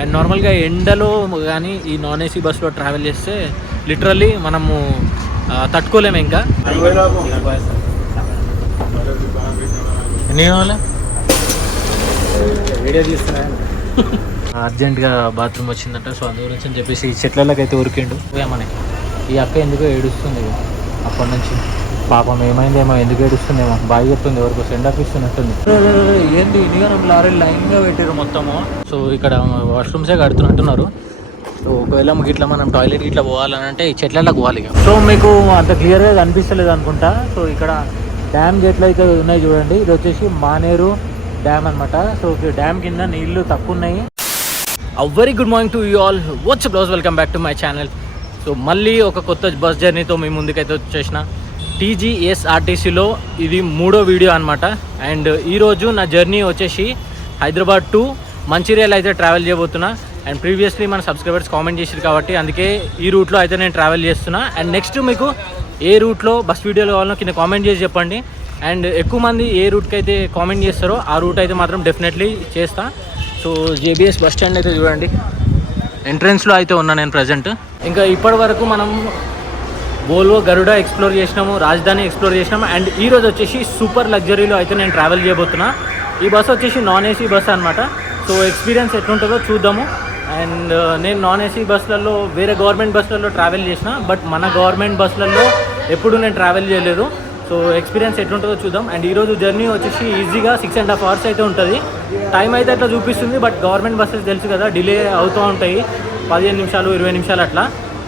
And నార్మల్గా ఎండలో కానీ ఈ నాన్ ఏసీ బస్సులో ట్రావెల్ చేస్తే లిటరల్లీ మనము తట్టుకోలేము ఇంకా. ఎన్ని కావాలి వీడియో తీస్తున్నా. అర్జెంట్గా బాత్రూమ్ వచ్చిందంట సో అందు గురించి అని చెప్పేసి ఈ చెట్లలోకి అయితే ఉరికిండు. ఏమని? ఈ అక్క ఎందుకో ఏడుస్తుంది అప్పటి నుంచి. పాపం ఏమైందేమో ఎందుకు ఏడుస్తుందేమో. బాగా చెప్తుంది ఎవరికి సెండ్ ఆఫ్ ఇస్తున్నట్టుంది. ఏంటి ఇదిగా లారీలు లైన్గా పెట్టారు మొత్తము. సో ఇక్కడ వాష్రూమ్సే కడుతున్నట్టున్నారు. సో ఒకవేళ మీకు ఇట్లా మనం టాయిలెట్ ఇట్లా పోవాలని అంటే ఈ చెట్లలోకి పోవాలి సో మీకు అంత క్లియర్గా కనిపిస్తలేదు అనుకుంటా. సో ఇక్కడ డ్యామ్ గేట్లు అయితే ఉన్నాయి చూడండి. ఇది వచ్చేసి మానేరు డ్యామ్ అనమాట సో డ్యామ్ కింద నీళ్ళు తక్కువ ఉన్నాయి. Very good morning to you all watts blouse welcome back to my channel so మళ్ళీ ఒక కొత్త బస్ జర్నీతో మీ ముందుకైతే వచ్చేసిన. టీజీఎస్ఆర్టీసీలో ఇది మూడో వీడియో అనమాట అండ్ ఈరోజు నా జర్నీ వచ్చేసి హైదరాబాద్ టు మంచిర్యాల అయితే ట్రావెల్ చేయబోతున్నా. అండ్ ప్రీవియస్లీ మన సబ్స్క్రైబర్స్ కామెంట్ చేశారు కాబట్టి అందుకే ఈ రూట్లో అయితే నేను ట్రావెల్ చేస్తున్నా. అండ్ నెక్స్ట్ మీకు ఏ రూట్లో బస్ వీడియోలు కావాలో కింద కామెంట్ చేసి చెప్పండి. అండ్ ఎక్కువ మంది ఏ రూట్కి అయితే కామెంట్ చేస్తారో ఆ రూట్ అయితే మాత్రం డెఫినెట్లీ చేస్తా. సో జేబిఎస్ బస్ స్టాండ్ అయితే చూడండి. ఎంట్రెన్స్లో అయితే ఉన్నా నేను ప్రజెంట్. ఇంకా ఇప్పటి వరకు మనం వోల్వో గరుడ ఎక్స్ప్లోర్ చేసినాము రాజధాని ఎక్స్ప్లోర్ చేసినాము. అండ్ ఈ రోజు వచ్చేసి సూపర్ లగ్జరీలో అయితే నేను ట్రావెల్ చేయబోతున్నా. ఈ బస్ వచ్చేసి నాన్ ఏసీ బస్ అనమాట సో ఎక్స్పీరియన్స్ ఎట్లుంటుందో చూద్దాము. అండ్ uh, నేను నాన్ ఏసీ బస్సులలో వేరే గవర్నమెంట్ బస్సులలో ట్రావెల్ చేసిన. బట్ మన గవర్నమెంట్ బస్సులలో ఎప్పుడు నేను ట్రావెల్ చేయలేదు. సో ఎక్స్పీరియన్స్ ఎట్లుంటుందో చూద్దాం. అండ్ ఈరోజు జర్నీ వచ్చేసి ఈజీగా సిక్స్ అండ్ హాఫ్ అవర్స్ అయితే ఉంటుంది. టైం అయితే అట్లా చూపిస్తుంది బట్ గవర్నమెంట్ బస్సెస్ తెలుసు కదా డిలే అవుతూ ఉంటాయి. పదిహేను నిమిషాలు ఇరవై నిమిషాలు అట్లా.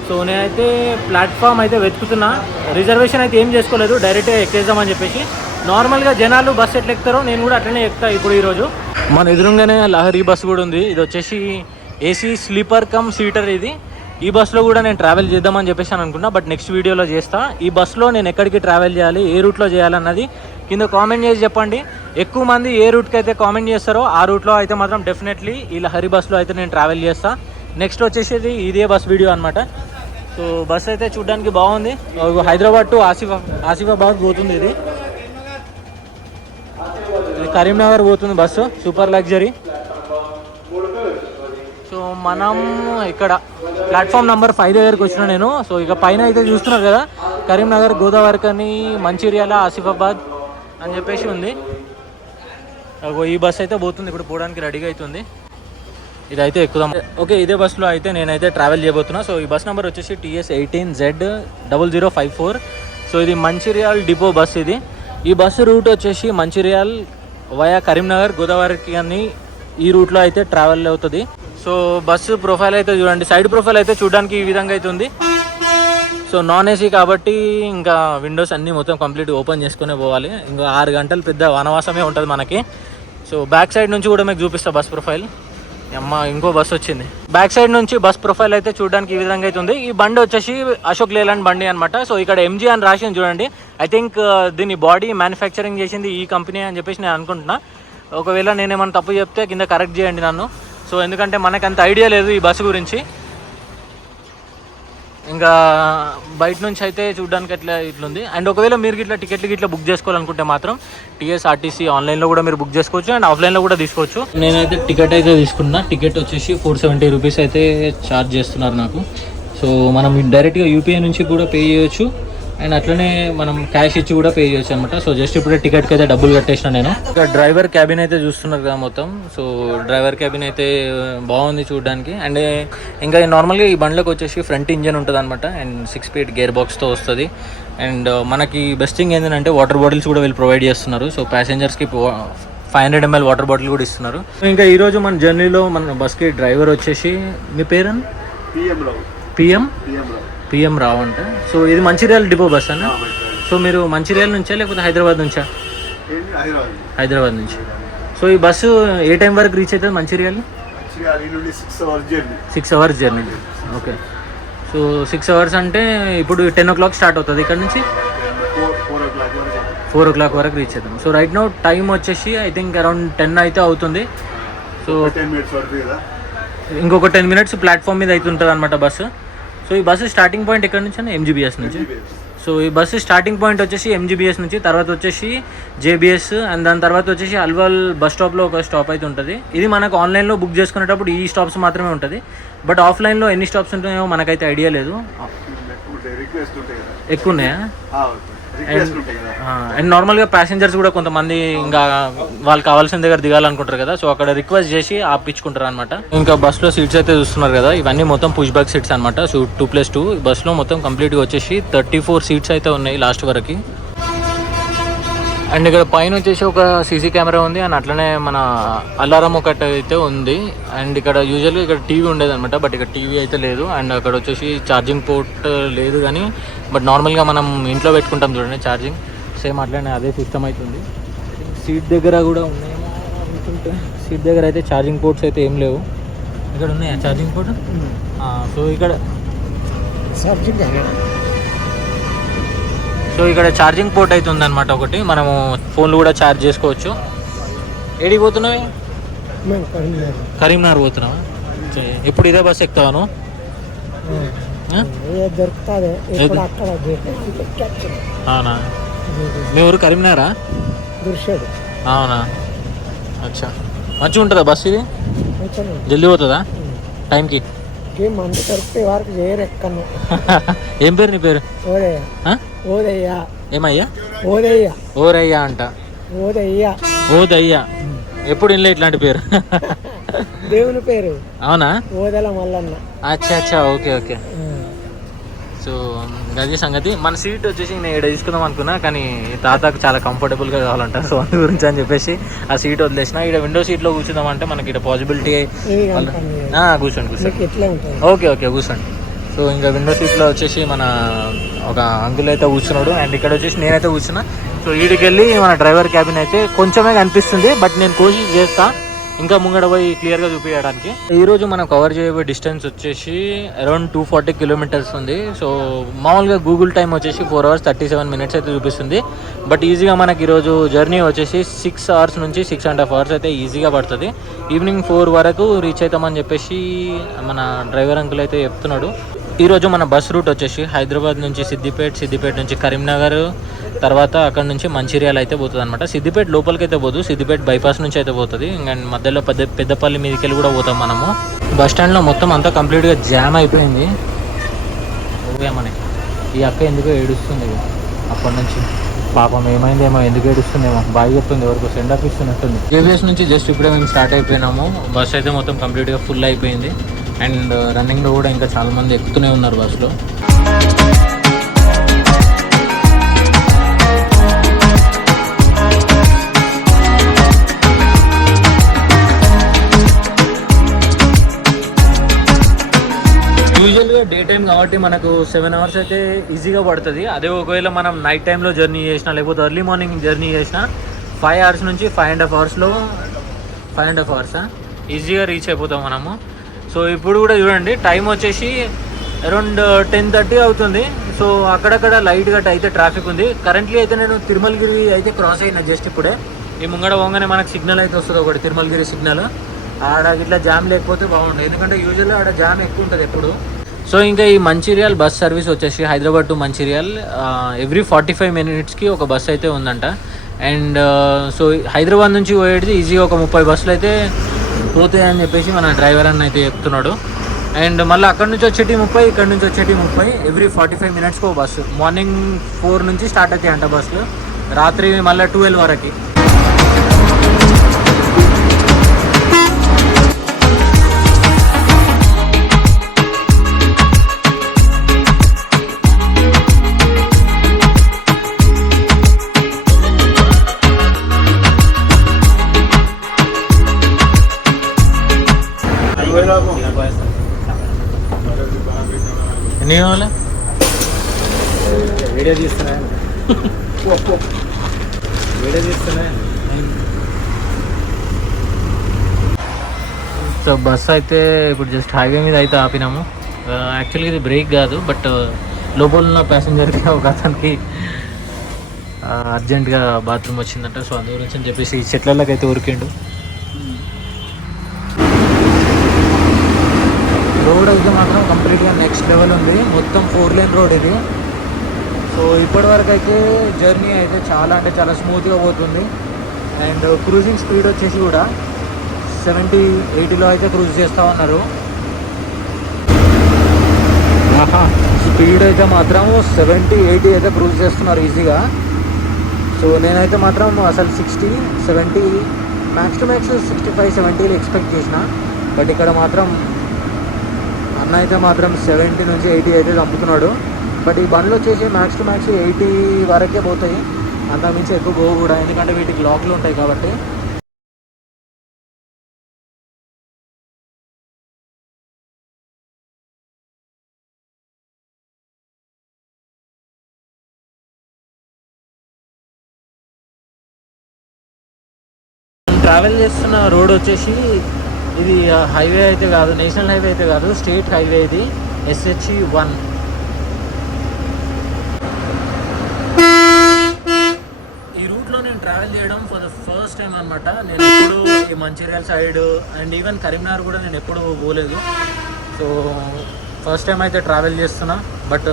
సో నేనైతే ప్లాట్ఫామ్ అయితే వెతుకుతున్నా. రిజర్వేషన్ అయితే ఏం చేసుకోలేదు డైరెక్ట్గా ఎక్కేద్దామని చెప్పేసి. నార్మల్గా జనాలు బస్సు ఎట్లా ఎక్కుతారో నేను కూడా అట్లనే ఎక్కుతా ఇప్పుడు ఈరోజు మన ఎదురుగానే లహరీ బస్సు కూడా ఉంది. ఇది వచ్చేసి ఏసీ స్లీపర్ కమ్ సీటర్ ఇది. ఈ బస్సులో కూడా నేను ట్రావెల్ చేద్దామని చెప్పేసి అని అనుకున్నా బట్ నెక్స్ట్ వీడియోలో చేస్తా. ఈ బస్సులో నేను ఎక్కడికి ట్రావెల్ చేయాలి ఏ రూట్లో చేయాలన్నది కింద కామెంట్ చేసి చెప్పండి. ఎక్కువ మంది ఏ రూట్కి అయితే కామెంట్ చేస్తారో ఆ రూట్లో అయితే మాత్రం డెఫినెట్లీ ఇలా హరి బస్సులో అయితే నేను ట్రావెల్ చేస్తా. నెక్స్ట్ వచ్చేసి ఇదే బస్ వీడియో అనమాట సో బస్ అయితే చూడడానికి బాగుంది. హైదరాబాద్ టు ఆసిఫా ఆసిఫాబాద్ పోతుంది ఇది. కరీంనగర్ పోతుంది బస్సు. సూపర్ లగ్జరీ సో మనం ఇక్కడ ప్లాట్ఫామ్ నెంబర్ ఫైవ్ దగ్గరికి వచ్చిన నేను. సో ఇక పైన అయితే చూస్తున్నారు కదా కరీంనగర్ గోదావరి కని మంచిర్యాల ఆసిఫాబాద్ అని చెప్పేసి ఉంది. అగో ఈ బస్ అయితే పోతుంది ఇప్పుడు పోవడానికి రెడీగా అవుతుంది. ఇదైతే ఎక్కుదాం ఓకే ఇదే బస్సులో అయితే నేనైతే ట్రావెల్ చేయబోతున్నా. సో ఈ బస్ నెంబర్ వచ్చేసి TS eighteen Z double zero five four so ఇది మంచిర్యాల్ డిపో బస్ ఇది. ఈ బస్సు రూట్ వచ్చేసి మంచిర్యాల్ వయా కరీంనగర్ గోదావరికి అని ఈ రూట్లో అయితే ట్రావెల్ అవుతుంది. సో బస్సు ప్రొఫైల్ అయితే చూడండి సైడ్ ప్రొఫైల్ అయితే చూడడానికి ఈ విధంగా అయితే ఉంది. సో నాన్ ఏసీ కాబట్టి ఇంకా విండోస్ అన్నీ మొత్తం కంప్లీట్ ఓపెన్ చేసుకునే పోవాలి. ఇంకా ఆరు గంటలు పెద్ద వనవాసమే ఉంటుంది మనకి. సో బ్యాక్ సైడ్ నుంచి కూడా మీకు చూపిస్తా బస్ ప్రొఫైల్ అమ్మ ఇంకో బస్ వచ్చింది. బ్యాక్ సైడ్ నుంచి బస్ ప్రొఫైల్ అయితే చూడడానికి ఈ విధంగా అయితే ఉంది. ఈ బండి వచ్చేసి అశోక్ లేలాండ్ బండి అనమాట సో ఇక్కడ ఎంజీ అని రాసింది చూడండి. ఐ థింక్ దీని బాడీ మ్యానుఫ్యాక్చరింగ్ చేసింది ఈ కంపెనీ అని చెప్పేసి నేను అనుకుంటున్నా. ఒకవేళ నేనేమైనా తప్పు చెప్తే కింద కరెక్ట్ చేయండి నన్ను. సో ఎందుకంటే మనకు అంత ఐడియా లేదు ఈ బస్సు గురించి. ఇంకా బయట నుంచి అయితే చూడడానికి అట్లా ఇట్లుంది. అండ్ ఒకవేళ మీరు ఇట్లా టికెట్లు ఇట్లా బుక్ చేసుకోవాలనుకుంటే మాత్రం టీఎస్ఆర్టీసీ ఆన్లైన్లో కూడా మీరు బుక్ చేసుకోవచ్చు అండ్ ఆఫ్లైన్లో కూడా తీసుకోవచ్చు. నేనైతే టికెట్ అయితే తీసుకున్నా. టికెట్ వచ్చేసి ఫోర్ సెవెంటీ రూపీస్ అయితే ఛార్జ్ చేస్తున్నారు నాకు. సో మనం డైరెక్ట్గా యూపీఐ నుంచి కూడా పే చేయొచ్చు. అండ్ అట్లనే మనం క్యాష్ ఇచ్చి కూడా పే చేయొచ్చు అనమాట సో జస్ట్ ఇప్పుడే టికెట్కి అయితే డబ్బులు కట్టేసిన నేను. ఇంకా డ్రైవర్ క్యాబిన్ అయితే చూస్తున్నారు కదా మొత్తం. సో డ్రైవర్ క్యాబిన్ అయితే బాగుంది చూడడానికి. అండ్ ఇంకా నార్మల్గా ఈ బండ్లకు వచ్చేసి ఫ్రంట్ ఇంజన్ ఉంటుంది అనమాట అండ్ సిక్స్ స్పీడ్ గేర్ బాక్స్తో వస్తుంది. అండ్ మనకి బెస్ట్ థింగ్ ఏంటంటే వాటర్ బాటిల్స్ కూడా వీళ్ళు ప్రొవైడ్ చేస్తున్నారు. So ప్యాసింజర్స్కి five hundred ML water bottle కూడా ఇస్తున్నారు. ఇంకా ఈరోజు మన జర్నీలో మన బస్కి డ్రైవర్ వచ్చేసి మీ పేరు? పిఎం పిఎం పిఎం రావు అంట. సో ఇది మంచిర్యాల డిపో బస్ అన్న? సో మీరు మంచిర్యాల నుంచా లేకపోతే హైదరాబాద్ నుంచా? హైదరాబాద్? నుంచి. సో ఈ బస్సు ఏ టైం వరకు రీచ్ అవుతుంది Mancherial? Six hours journey okay so six hours అంటే ఇప్పుడు టెన్ ఓ క్లాక్ స్టార్ట్ అవుతుంది ఇక్కడ నుంచి? ఫోర్ ఓ క్లాక్ వరకు. రీచ్ అవుతాం సో రైట్ నో టైం వచ్చేసి ఐ థింక్ అరౌండ్ టెన్ అయితే అవుతుంది. సో ఇంకొక టెన్ మినిట్స్ ప్లాట్ఫామ్ మీద అయితే ఉంటుంది అనమాట బస్సు. సో ఈ బస్సు స్టార్టింగ్ పాయింట్ ఎక్కడ నుంచి ఎంజీబీఎస్ నుంచి. సో ఈ బస్సు స్టార్టింగ్ పాయింట్ వచ్చేసి ఎంజీబీఎస్ నుంచి తర్వాత వచ్చేసి జేబీఎస్ అండ్ దాని తర్వాత వచ్చేసి అల్వాల్ బస్ స్టాప్లో ఒక స్టాప్ అయితే ఉంటుంది. ఇది మనకు ఆన్లైన్లో బుక్ చేసుకునేటప్పుడు ఈ స్టాప్స్ మాత్రమే ఉంటుంది. బట్ ఆఫ్లైన్లో ఎన్ని స్టాప్స్ ఉంటాయో మనకైతే ఐడియా లేదు. ఎక్కువ కదా. ఎక్కువ ఉన్నాయా? అండ్ నార్మల్గా ప్యాసింజర్స్ కూడా కొంతమంది ఇంకా వాళ్ళు కావాల్సిన దగ్గర దిగాలనుకుంటారు కదా. సో అక్కడ రిక్వెస్ట్ చేసి ఆపించుకుంటారు అనమాట ఇంకా బస్సులో సీట్స్ అయితే చూస్తున్నారు కదా. ఇవన్నీ మొత్తం పుష్ బ్యాక్ సీట్స్ అనమాట సో టూ ప్లస్ టూ బస్సులో మొత్తం కంప్లీట్గా వచ్చేసి థర్టీ ఫోర్ సీట్స్ అయితే ఉన్నాయి లాస్ట్ వరకు. అండ్ ఇక్కడ పైన వచ్చేసి ఒక సీసీ కెమెరా ఉంది అండ్ అట్లనే మన అలారం ఒకటి అయితే ఉంది. అండ్ ఇక్కడ యూజువల్గా ఇక్కడ టీవీ ఉండేది అనమాట బట్ ఇక్కడ టీవీ అయితే లేదు. అండ్ అక్కడ వచ్చేసి ఛార్జింగ్ పోర్ట్ లేదు కానీ బట్ నార్మల్గా మనం ఇంట్లో పెట్టుకుంటాం చూడండి ఛార్జింగ్ సేమ్ అట్లనే అదే సిస్టమ్ అవుతుంది సీట్ దగ్గర కూడా అనుకుంటే. సీట్ దగ్గర అయితే ఛార్జింగ్ పోర్ట్స్ అయితే ఏం లేవు. ఇక్కడ ఉన్నాయా ఛార్జింగ్ పోర్ట్ సో ఇక్కడ సబ్జెక్ట్ సో ఇక్కడ ఛార్జింగ్ పోర్ట్ అయితే ఉందన్నమాట ఒకటి. మనము ఫోన్లు కూడా ఛార్జ్ చేసుకోవచ్చు. ఏడికి పోతున్నావు? కరీంనగర్. పోతున్నావా. ఎప్పుడు ఇదే బస్ ఎక్కుతావాను అవునా? మీ ఊరు కరీంనగరా? అవునా? అచ్చా. మంచిగా ఉంటుందా బస్ ఇది? జల్దీ పోతుందా? టైంకి ఏం పేరు నీ పేరు? ఓదయ్య. ఏమయ్యా? ఓదయ్య. ఓరయ్యా అంట. ఓదయ్య. ఓదయ్యా. ఎప్పుడు ఇన్లే ఇట్లాంటి పేరు? దేవుని పేరు. అవునా? ఓదల మల్లన్న. అచ్చా అచ్చా ఓకే ఓకే. సో గది సంగతి మన సీట్ వచ్చేసి నేను ఇక్కడ తీసుకుందాం అనుకున్నా కానీ తాతకు చాలా కంఫర్టబుల్గా కావాలంట సో అందు గురించి అని చెప్పేసి ఆ సీట్ వదిలేసిన. ఇక్కడ విండో సీట్లో కూర్చుందాం అంటే మనకి ఇక్కడ పాసిబిలిటీ. కూర్చోండి కూర్చోండి. ఓకే ఓకే కూర్చోండి. సో ఇంకా విండో సీట్లో వచ్చేసి మన ఒక అంకుల్ అయితే కూర్చున్నాడు. అండ్ ఇక్కడ వచ్చేసి నేనైతే కూర్చున్నా. సో వీడికి వెళ్ళి మన డ్రైవర్ క్యాబిన్ అయితే కొంచెమే కనిపిస్తుంది. బట్ నేను కోషిష్ చేస్తా. ఇంకా ముంగడ పోయి క్లియర్గా చూపించడానికి. ఈరోజు మనం కవర్ చేయబోయే డిస్టెన్స్ వచ్చేసి అరౌండ్ టూ ఫార్టీ కిలోమీటర్స్ ఉంది. సో మామూలుగా గూగుల్ టైం వచ్చేసి four hours thirty seven minutes అయితే చూపిస్తుంది. బట్ ఈజీగా మనకి ఈరోజు జర్నీ వచ్చేసి సిక్స్ అవర్స్ నుంచి సిక్స్ అండ్ హాఫ్ అవర్స్ అయితే ఈజీగా పడుతుంది. ఈవినింగ్ ఫోర్ వరకు రీచ్ అవుతామని చెప్పేసి మన డ్రైవర్ అంకుల్ అయితే చెప్తున్నాడు. ఈరోజు మన బస్ రూట్ వచ్చేసి హైదరాబాద్ నుంచి సిద్దిపేట సిద్దిపేట నుంచి కరీంనగర్ తర్వాత అక్కడ నుంచి మంచిర్యాల అయితే పోతుంది అనమాట సిద్దిపేట లోపలికి అయితే పోదు సిద్దిపేట బైపాస్ నుంచి అయితే పోతుంది. అండ్ మధ్యలో పెద్ద పెద్దపల్లి మీదకి వెళ్ళి కూడా పోతాం మనము. బస్ స్టాండ్లో మొత్తం అంతా కంప్లీట్గా జామ్ అయిపోయింది. ఓవేమని ఈ అక్క ఎందుకో ఏడుస్తుంది అప్పటి నుంచి. పాపం ఏమైందేమో ఎందుకు ఏడుస్తుందేమో. బాగా చెప్తుంది ఎవరికో సెండ్ ఆఫ్ ఇస్తున్నట్టుంది. జేబీఎస్ నుంచి జస్ట్ ఇప్పుడే మేము స్టార్ట్ అయిపోయినాము. బస్ అయితే మొత్తం కంప్లీట్గా ఫుల్ అయిపోయింది. అండ్ uh, రన్నింగ్లో కూడా ఇంకా చాలామంది ఎక్కుతూనే ఉన్నారు బస్సులో. యూజువల్గా డే టైం కాబట్టి మనకు సెవెన్ అవర్స్ అయితే ఈజీగా పడుతుంది. అదే ఒకవేళ మనం నైట్ టైంలో జర్నీ చేసినా లేకపోతే ఎర్లీ మార్నింగ్ జర్నీ చేసినా ఫైవ్ అవర్స్ నుంచి ఫైవ్ అండ్ హాఫ్ అవర్స్లో ఫైవ్ అండ్ హాఫ్ అవర్సా ఈజీగా రీచ్ అయిపోతాం మనము. సో ఇప్పుడు కూడా చూడండి టైం వచ్చేసి అరౌండ్ టెన్ థర్టీ అవుతుంది. సో అక్కడక్కడ లైట్ గట్ట అయితే ట్రాఫిక్ ఉంది. కరెంట్లీ అయితే నేను తిరుమలగిరి అయితే క్రాస్ అయినా జస్ట్ ఇప్పుడే. ఈ ముంగడ పోగానే మనకు సిగ్నల్ అయితే వస్తుంది ఒకటి తిరుమలగిరి సిగ్నల్ ఆడ ఇట్లా జామ్ లేకపోతే బాగుంటుంది ఎందుకంటే యూజువల్గా ఆడ జామ్ ఎక్కువ ఉంటుంది ఎప్పుడు. సో ఇంకా ఈ మంచిర్యాల్ బస్ సర్వీస్ వచ్చేసి Hyderabad to Mancherial every forty five మినిట్స్కి ఒక బస్ అయితే ఉందంట. అండ్ సో uh, హైదరాబాద్ నుంచి పోయేది ఈజీగా ఒక ముప్పై బస్సులు అయితే పోతాయని చెప్పేసి మన డ్రైవర్ అన్న అయితే చెప్తున్నాడు. అండ్ మళ్ళీ అక్కడ నుంచి వచ్చేటి ముప్పై ఇక్కడ నుంచి వచ్చేటి ముప్పై. ఎవ్రీ ఫార్టీ ఫైవ్ మినిట్స్కి ఒక బస్సు. మార్నింగ్ ఫోర్ నుంచి స్టార్ట్ అవుతాయి అంట బస్సులు. రాత్రి మళ్ళీ ట్వెల్వ్ వరకు. ఎన్ని కావాలి వీడియో తీస్తున్నా. వీడియో తీస్తున్నా. సో బస్ అయితే ఇప్పుడు జస్ట్ హైవే మీద అయితే ఆపినాము. యాక్చువల్గా ఇది బ్రేక్ కాదు బట్ లోపల ఉన్న ప్యాసింజర్కి ఒక అతనికి అర్జెంటుగా బాత్రూమ్ వచ్చిందంట. సో అందు గురించి అని చెప్పేసి చెట్లలోకి అయితే ఉరికిండు. రోడ్ అయితే మాత్రం కంప్లీట్గా నెక్స్ట్ లెవెల్ ఉంది. మొత్తం ఫోర్ లేన్ రోడ్ ఇది. సో సో ఇప్పటి వరకు అయితే జర్నీ అయితే చాలా అంటే చాలా స్మూత్గా పోతుంది. అండ్ క్రూజింగ్ స్పీడ్ వచ్చేసి కూడా సెవెంటీ ఎయిటీలో అయితే క్రూజ్ చేస్తూ ఉన్నారు. స్పీడ్ అయితే మాత్రం సెవెంటీ ఎయిటీ అయితే క్రూజ్ చేస్తున్నారు ఈజీగా సో నేనైతే మాత్రం అసలు sixty seventy max to max sixty five సెవెంటీలు expect చేసిన. బట్ ఇక్కడ మాత్రం అన్న అయితే మాత్రం సెవెంటీ నుంచి ఎయిటీ అయితే చంపుతున్నాడు. బట్ ఈ బండ్లు వచ్చేసి మ్యాక్స్ టు మ్యాక్స్ ఎయిటీ వరకే పోతాయి. అంత మించి ఎక్కువ పోవు కూడా. ఎందుకంటే వీటికి లాక్లు ఉంటాయి కాబట్టి. ట్రావెల్ చేస్తున్న రోడ్ వచ్చేసి ఇది హైవే అయితే కాదు నేషనల్ హైవే అయితే కాదు స్టేట్ హైవే ఇది ఎస్హెచ్ వన్ ఈ రూట్లో నేను ట్రావెల్ చేయడం ఫర్ ద ఫస్ట్ టైం అనమాట నేను ఎప్పుడు ఈ Mancherial side and even Karimnagar కూడా నేను ఎప్పుడు పోలేదు. సో ఫస్ట్ టైం అయితే ట్రావెల్ చేస్తున్నా. బట్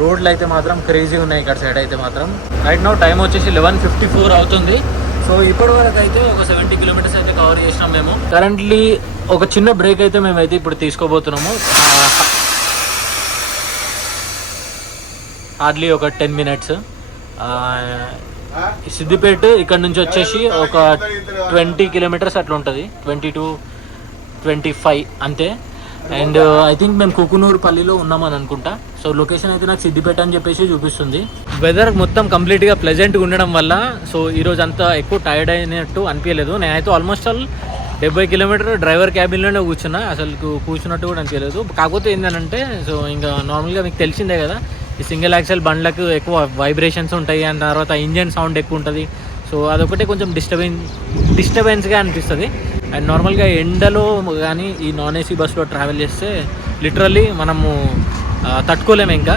రోడ్లు అయితే మాత్రం క్రేజీ ఉన్నాయి ఇక్కడ సైడ్ అయితే మాత్రం. రైట్ నో టైం వచ్చేసి లెవెన్ ఫిఫ్టీ ఫోర్ అవుతుంది. సో ఇప్పటి వరకు అయితే ఒక సెవెంటీ కిలోమీటర్స్ అయితే కవర్ చేసినాం మేము. కరెంట్లీ ఒక చిన్న బ్రేక్ అయితే మేమైతే ఇప్పుడు తీసుకోబోతున్నాము. హార్డ్లీ ఒక టెన్ మినిట్స్ సిద్దిపేట ఇక్కడ నుంచి వచ్చేసి ఒక ట్వంటీ కిలోమీటర్స్ అట్లా ఉంటుంది ట్వంటీ టు ట్వంటీ ఫైవ్ అంతే. అండ్ ఐ థింక్ మేము కుకునూరు పల్లిలో ఉన్నామని అనుకుంటా. సో లొకేషన్ అయితే నాకు సిద్దిపేట అని చెప్పేసి చూపిస్తుంది. వెదర్ మొత్తం కంప్లీట్గా ప్లెజెంట్గా ఉండడం వల్ల సో ఈరోజు అంత ఎక్కువ టైర్డ్ అయినట్టు అనిపించలేదు. నేనైతే ఆల్మోస్ట్ ఆల్ డెబ్బై కిలోమీటర్ డ్రైవర్ క్యాబిన్లోనే కూర్చున్నా. అసలు కూర్చున్నట్టు కూడా అనిపించలేదు. కాకపోతే ఏంటంటే సో ఇంకా నార్మల్గా మీకు తెలిసిందే కదా ఈ సింగిల్ యాక్సెల్ బండ్లకు ఎక్కువ వైబ్రేషన్స్ ఉంటాయి. అండ్ తర్వాత ఇంజన్ సౌండ్ ఎక్కువ ఉంటుంది. సో అదొకటే కొంచెం డిస్టర్బెన్స్ డిస్టర్బెన్స్గా అనిపిస్తుంది. అండ్ నార్మల్గా ఎండలో కానీ ఈ నాన్ ఏసీ బస్సులో ట్రావెల్ చేస్తే లిటరల్లీ మనము తట్టుకోలేము ఇంకా.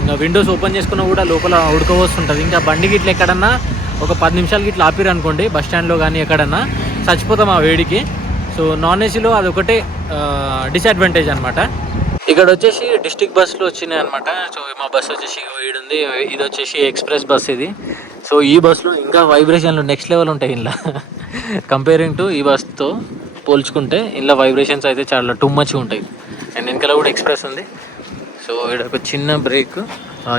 ఇంకా విండోస్ ఓపెన్ చేసుకున్నా కూడా లోపల ఉడకవస్తుంటుంది ఇంకా బండికి ఇట్లా ఎక్కడన్నా ఒక పది నిమిషాలకి ఇట్లా ఆపిరు అనుకోండి బస్ స్టాండ్లో కానీ ఎక్కడన్నా చచ్చిపోతాం ఆ వేడికి. సో నాన్ ఏసీలో అదొకటే డిసడ్వాంటేజ్ అనమాట ఇక్కడ వచ్చేసి డిస్టిక్ బస్సులు వచ్చినాయి అనమాట సో మా బస్సు వచ్చేసి ఈడు ఇది వచ్చేసి ఎక్స్ప్రెస్ బస్ ఇది. సో ఈ బస్సులో ఇంకా వైబ్రేషన్లు నెక్స్ట్ లెవెల్ ఉంటాయి ఇలా కంపేరింగ్ టు ఈ బస్తో పోల్చుకుంటే ఇలా వైబ్రేషన్స్ అయితే చాలా టూ మచ్గా ఉంటాయి. అండ్ వెనకాల కూడా ఎక్స్ప్రెస్ ఉంది. సో ఇక్కడ ఒక చిన్న బ్రేక్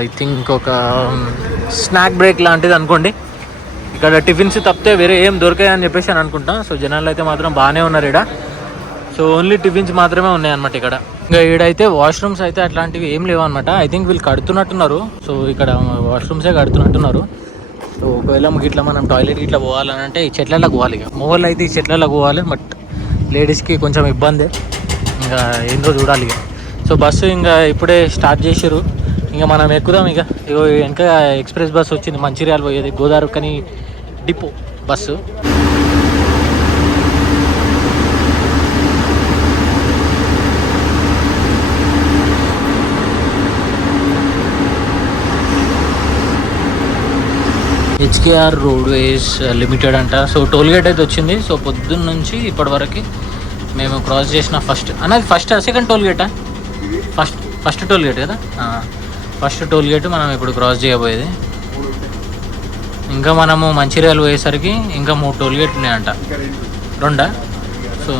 ఐ థింక్ ఒక um, స్నాక్ బ్రేక్ లాంటిది అనుకోండి. ఇక్కడ టిఫిన్స్ తప్పితే వేరే ఏం దొరికాయి అని చెప్పేసి అని అనుకుంటా. సో జనాలు అయితే మాత్రం బాగానే ఉన్నారు ఇక్కడ. సో ఓన్లీ టిఫిన్స్ మాత్రమే ఉన్నాయి అనమాట ఇక్కడ. ఇంకా ఈడైతే వాష్రూమ్స్ అయితే అట్లాంటివి ఏం లేవు అనమాట ఐ థింక్ వీళ్ళు కడుతున్నట్టున్నారు. సో ఇక్కడ వాష్రూమ్సే కడుతున్నట్టున్నారు. సో ఒకవేళ మాకు ఇట్లా మనం టాయిలెట్ ఇట్లా పోవాలని అంటే ఈ చెట్లలోకి పోవాలి ఇక. మొగోళ్ళు అయితే ఈ చెట్లలోకి పోవాలి బట్ లేడీస్కి కొంచెం ఇబ్బందే. ఇంకా ఏందో చూడాలి ఇక. సో బస్సు ఇంకా ఇప్పుడే స్టార్ట్ చేసారు ఇంకా మనం ఎక్కుదాం ఇక. ఇగో వెనక ఎక్స్ప్రెస్ బస్సు వచ్చింది మంచిర్యాల పోయేది గోదావరి కానీ depot bus. HKR roadways limited అంట. సో టోల్ గేట్ అయితే వచ్చింది. సో పొద్దున్న నుంచి ఇప్పటివరకు మేము క్రాస్ చేసిన ఫస్ట్ అన్నది ఫస్ట్ సెకండ్ టోల్ గేటా ఫస్ట్ ఫస్ట్ టోల్ గేట్ కదా? ఫస్ట్ టోల్ గేట్ మనం ఇప్పుడు క్రాస్ చేయబోయేది. ఇంకా మనము మంచిర్యాల పోయేసరికి ఇంకా మూడు టోల్ గేట్ ఉన్నాయంట. రెండా? సో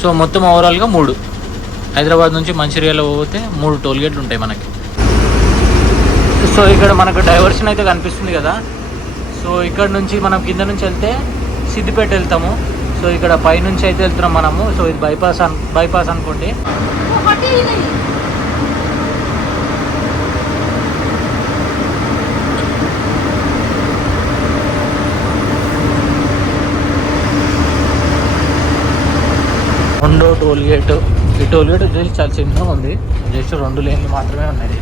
సో మొత్తం ఓవరాల్గా మూడు. హైదరాబాద్ నుంచి మంచిర్యాల పోతే మూడు టోల్ గేట్లు ఉంటాయి మనకి. సో ఇక్కడ మనకు డైవర్షన్ అయితే కనిపిస్తుంది కదా? సో ఇక్కడ నుంచి మనం కింద నుంచి వెళ్తే సిద్దిపేట వెళ్తాము. సో ఇక్కడ పైనుంచి అయితే వెళ్తున్నాం మనము. సో ఇది బైపాస్ అన్ బైపాస్ అనుకోండి. రెండో టోల్ గేట్. ఈ టోల్ గేట్ చాలా చిన్నగా ఉంది. జస్ట్ రెండు లేన్లు మాత్రమే ఉన్నాయి.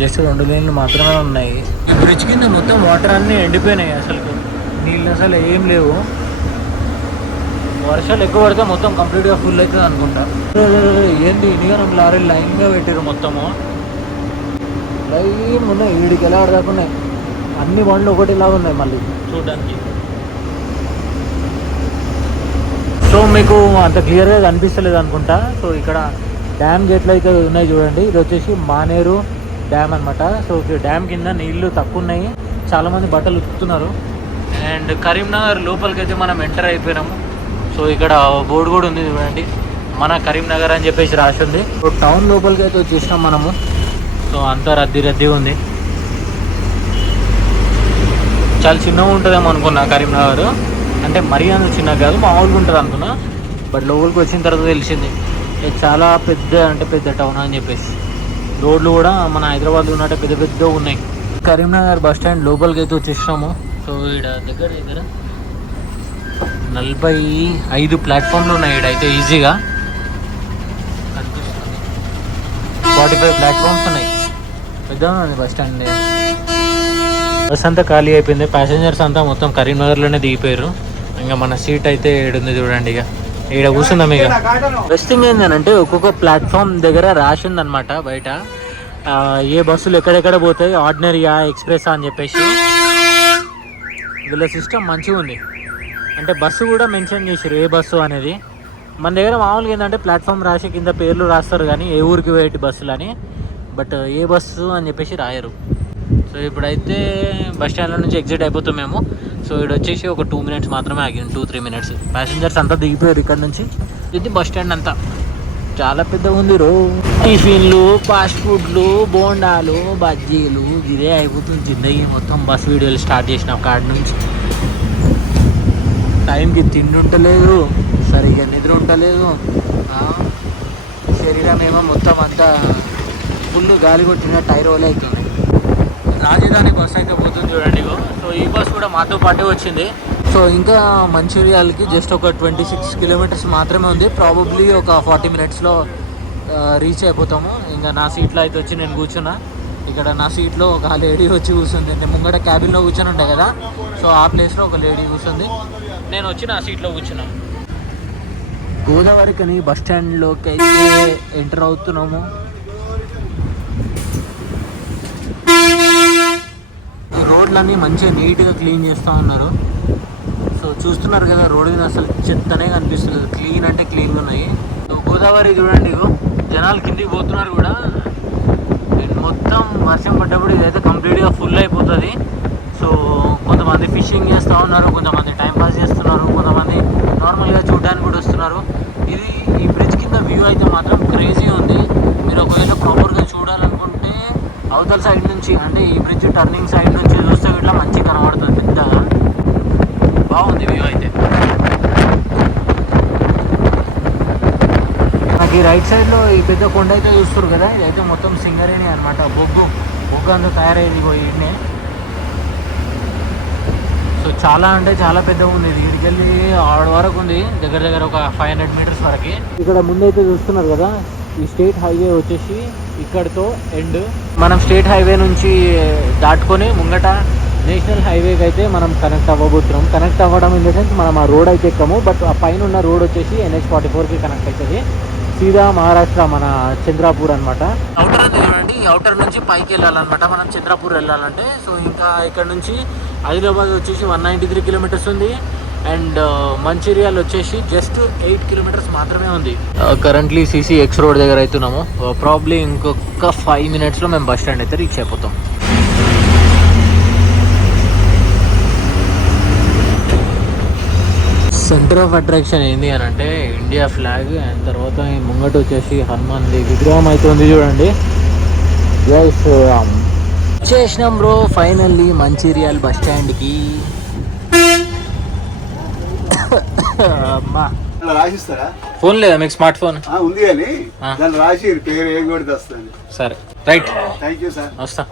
జస్ట్ రెండు లేన్లు మాత్రమే ఉన్నాయి. ఈ బ్రిడ్జ్ కింద మొత్తం వాటర్ అన్నీ ఎండిపోయినాయి అసలు నీళ్ళు అసలు ఏం లేవు. వర్షాలు ఎక్కువ పడితే మొత్తం కంప్లీట్గా ఫుల్ అవుతుంది అనుకుంటా. ఏంటి ఇదిగా లారీలు లైన్గా పెట్టారు మొత్తము? లైన్ ఉన్నాయి వీడికి ఎలా ఆడదాకా ఉన్నాయి అన్ని బండ్లు ఒకటిలాగా ఉన్నాయి మళ్ళీ. చూడడానికి. సో మీకు అంత క్లియర్గా కనిపిస్తలేదు అనుకుంటా. సో ఇక్కడ డ్యామ్ గేట్లు అయితే ఉన్నాయి చూడండి. ఇది వచ్చేసి మానేరు డ్యామ్ అనమాట సో డ్యామ్ కింద నీళ్ళు తక్కువ ఉన్నాయి చాలామంది బట్టలు ఉతుకుతున్నారు. అండ్ కరీంనగర్ లోపలికి అయితే మనం ఎంటర్ అయిపోయినాము. సో ఇక్కడ బోర్డు కూడా ఉంది చూడండి. మన కరీంనగర్ అని చెప్పేసి రాసి ఉంది. సో టౌన్ లోపలికి అయితే వచ్చేసినాం మనము. సో అంతా రద్దీ రద్దీ ఉంది. చాలా చిన్నగా ఉంటుందేమో అనుకున్నా కరీంనగర్. అంటే మరీ అంత చిన్నగా కాదు మామూలుగా ఉంటుంది అనుకున్నా. బట్ లోపలికి వచ్చిన తర్వాత తెలిసింది. చాలా పెద్ద అంటే పెద్ద టౌన్ అని చెప్పేసి. రోడ్లు కూడా మన హైదరాబాద్లో ఉన్నట్టే పెద్ద పెద్దగా ఉన్నాయి. కరీంనగర్ బస్ స్టాండ్ లోపలికి అయితే వచ్చేసినాము. సో ఇక్కడ దగ్గర దగ్గర నలభై ఐదు ప్లాట్ఫామ్లు ఉన్నాయి ఇక్కడ అయితే ఈజీగా కనిపిస్తుంది. ఫార్టీ ఫైవ్ ప్లాట్ఫామ్స్ ఉన్నాయి. పెద్ద బస్ స్టాండ్. బస్ అంతా ఖాళీ అయిపోయింది. ప్యాసింజర్స్ అంతా మొత్తం కరీంనగర్లోనే దిగిపోయారు. ఇంకా మన సీట్ అయితే ఏడుంది చూడండి ఇక. ఇక్కడ కూర్చుందాం ఇక. బెస్ట్ థింగ్ ఏంటంటే ఒక్కొక్క ప్లాట్ఫామ్ దగ్గర రాసి ఉందన్నమాట బయట. ఏ బస్సులు ఎక్కడెక్కడ పోతాయి ఆర్డినరీయా ఎక్స్ప్రెస్ అని చెప్పేసి. వీళ్ళ సిస్టమ్ మంచిగా ఉంది. అంటే బస్సు కూడా మెన్షన్ చేశారు ఏ బస్సు అనేది. మన దగ్గర మామూలుగా ఏంటంటే ప్లాట్ఫామ్ రాసి కింద పేర్లు రాస్తారు కానీ ఏ ఊరికి పోయేటి బస్సులు అని. బట్ ఏ బస్సు అని చెప్పేసి రాయరు. సో ఇప్పుడైతే బస్ స్టాండ్లో నుంచి ఎగ్జిట్ అయిపోతాం మేము. సో ఇక్కడ వచ్చేసి ఒక టూ మినిట్స్ మాత్రమే ఆగింది టూ త్రీ మినిట్స్ ప్యాసింజర్స్ అంతా దిగిపోయారు ఇక్కడ నుంచి. ఇది బస్ స్టాండ్ అంతా. చాలా పెద్దగా ఉంది రో. టిఫిన్లు ఫాస్ట్ ఫుడ్లు బోండాలు బజ్జీలు ఇదే అయిపోతుంది. జిందగీ మొత్తం బస్ వీడియోలు స్టార్ట్ చేసిన కాడి నుంచి. టైంకి తిండి ఉండలేదు సరిగ్గా నిద్ర ఉండలేదు. శరీరం ఏమో మొత్తం అంతా ఫుల్ గాలి కొట్టిన టైర్ ఓలే అవుతుంది రాజధాని బస్ అయితే పోతుంది చూడండి ఇగో. సో ఈ బస్ కూడా మాతో పాటే వచ్చింది. సో ఇంకా మంచిర్యాలకి జస్ట్ ఒక ట్వంటీ సిక్స్ కిలోమీటర్స్ మాత్రమే ఉంది. ప్రాబబ్లీ ఒక ఫార్టీ మినిట్స్లో రీచ్ అయిపోతాము. ఇంకా నా సీట్లో అయితే వచ్చి నేను కూర్చున్నా. ఇక్కడ నా సీట్లో ఒక లేడీ వచ్చి కూర్చుంది. నేను ముంగట క్యాబిన్లో కూర్చొని ఉంటాయి కదా. సో ఆ ప్లేస్లో ఒక లేడీ కూర్చుంది. నేను వచ్చి నా సీట్లో కూర్చున్నా. గోదావరి కని బస్ స్టాండ్లోకి అయితే ఎంటర్ అవుతున్నాము ఈ రోడ్లన్నీ మంచిగా నీట్గా క్లీన్ చేస్తూ ఉన్నారు. సో చూస్తున్నారు కదా రోడ్ మీద అసలు చెత్తనే కనిపిస్తుంది. క్లీన్ అంటే క్లీన్గా ఉన్నాయి. సో గోదావరి చూడండి జనాలు కిందికి పోతున్నారు కూడా. మొత్తం వర్షం పడ్డప్పుడు ఇదైతే కంప్లీట్గా ఫుల్ అయిపోతుంది. సో కొంతమంది ఫిషింగ్ చేస్తూ ఉన్నారు కొంతమంది టైం పాస్ చేస్తున్నారు కొంతమంది నార్మల్గా చూడడానికి కూడా వస్తున్నారు. ఇది ఈ బ్రిడ్జ్ కింద వ్యూ అయితే మాత్రం క్రేజీ ఉంది. మీరు ఒకవేళ ప్రాపర్గా చూడ అవతల సైడ్ నుంచి అంటే ఈ బ్రిడ్జ్ టర్నింగ్ సైడ్ నుంచి చూస్తే ఇట్లా మంచిగా కనబడుతుంది. పెద్దగా బాగుంది వ్యూ అయితే. నాకు ఈ రైట్ సైడ్లో ఈ పెద్ద కొండ అయితే చూస్తారు కదా ఇదైతే మొత్తం సింగరేనే అనమాట బొగ్గు. బొగ్గు అంతా తయారయ్యేది ఇగో సో చాలా అంటే చాలా పెద్ద ఉంది ఇది. వెళ్ళి ఆడ వరకు ఉంది దగ్గర దగ్గర ఒక ఫైవ్ హండ్రెడ్ మీటర్స్ వరకు. ఇక్కడ ముందైతే చూస్తున్నారు కదా ఈ స్టేట్ హైవే వచ్చేసి ఇక్కడితో ఎండ్ మనం స్టేట్ హైవే నుంచి దాటుకొని ముంగట నేషనల్ హైవేకి అయితే మనం కనెక్ట్ అవ్వబోతున్నాం. కనెక్ట్ అవ్వడం ఇన్ ద సెన్స్ మనం ఆ రోడ్ అయితే ఎక్కము. బట్ ఆ పైన ఉన్న రోడ్ వచ్చేసి ఎన్హెచ్ ఫార్టీ ఫోర్కి కనెక్ట్ అవుతుంది సీదా మహారాష్ట్ర మన చంద్రాపూర్ అనమాట అవుటర్ ఉంది చూడండి. అవుటర్ నుంచి పైకి వెళ్ళాలన్నమాట. మనం చంద్రాపూర్ వెళ్ళాలంటే. సో ఇంకా ఇక్కడ నుంచి ఆదిలాబాద్ వచ్చేసి వన్ నైంటీ త్రీ కిలోమీటర్స్ ఉంది. అండ్ మంచిర్యాల్ వచ్చేసి జస్ట్ ఎయిట్ కిలోమీటర్స్ మాత్రమే ఉంది. కరెంట్లీ సీసీ ఎక్స్ రోడ్ దగ్గర అవుతున్నాము ప్రాబ్లీ ఇంకొక ఫైవ్ మినిట్స్లో మేము బస్ స్టాండ్ అయితే రీచ్ అయిపోతాం. సెంటర్ ఆఫ్ అట్రాక్షన్ ఏంది అని అంటే ఇండియా ఫ్లాగ్ అండ్ తర్వాత ఈ ముంగట వచ్చేసి హనుమాన్ది విగ్రహం అయితే ఉంది చూడండి. జై శ్రీరామ్ um, చేసినాం బ్రో ఫైనల్లీ మంచిర్యాల్ బస్ స్టాండ్కి అమ్మా రాసిస్తారా? ఫోన్ లేదా మీకు స్మార్ట్ ఫోన్? ఉంది కానీ ఆ. దాన్ని రాసి పేరు ఏం వస్తుంది సరే. రైట్. థ్యాంక్ యూ సార్ వస్తా.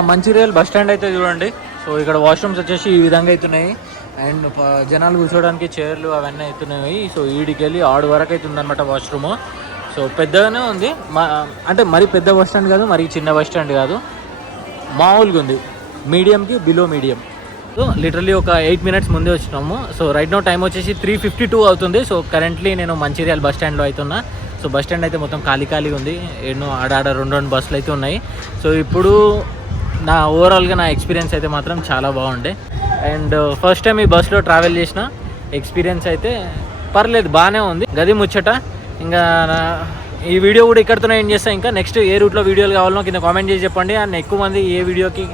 మంచిర్యాల్ బస్ స్టాండ్ అయితే చూడండి. సో ఇక్కడ వాష్రూమ్స్ వచ్చేసి ఈ విధంగా అవుతున్నాయి. అండ్ జనాలు కూర్చోవడానికి చైర్లు అవన్నీ అవుతున్నాయి. సో ఈడికి వెళ్ళి ఆడు వరకు అయితే ఉందన్నమాట వాష్రూమ్. సో పెద్దగానే ఉంది. మా అంటే మరి పెద్ద బస్ స్టాండ్ కాదు మరి చిన్న బస్ స్టాండ్ కాదు. మామూలుగా ఉంది. మీడియంకి బిలో మీడియం. సో లిటరలీ ఒక ఎయిట్ మినిట్స్ ముందే వచ్చినాము. సో రైట్ నో టైం వచ్చేసి త్రీ ఫిఫ్టీ టూ అవుతుంది. సో కరెంట్లీ నేను మంచిర్యాల బస్ స్టాండ్లో అవుతున్నా సో బస్ స్టాండ్ అయితే మొత్తం ఖాళీ ఖాళీగా ఉంది. ఎన్నో ఆడాడ రెండు రెండు బస్సులు అయితే ఉన్నాయి. సో ఇప్పుడు నా ఓవరాల్గా నా ఎక్స్పీరియన్స్ అయితే మాత్రం చాలా బాగుండే. అండ్ ఫస్ట్ టైం ఈ బస్సులో ట్రావెల్ చేసిన ఎక్స్పీరియన్స్ అయితే పర్లేదు బాగానే ఉంది. గది ముచ్చట. ఇంకా నా ఈ వీడియో కూడా ఇక్కడితోనే ఏం చేస్తాను ఇంకా నెక్స్ట్ ఏ రూట్లో వీడియోలు కావాలో కింద కామెంట్ చేసి చెప్పండి. అండ్ ఎక్కువ మంది ఏ వీడియోకి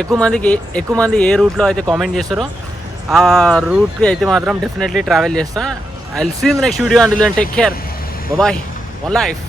ఎక్కువ మందికి ఎక్కువ మంది ఏ రూట్లో అయితే కామెంట్ చేస్తారో ఆ రూట్కి అయితే మాత్రం డెఫినెట్లీ ట్రావెల్ చేస్తా. I seen next video and take care bye one life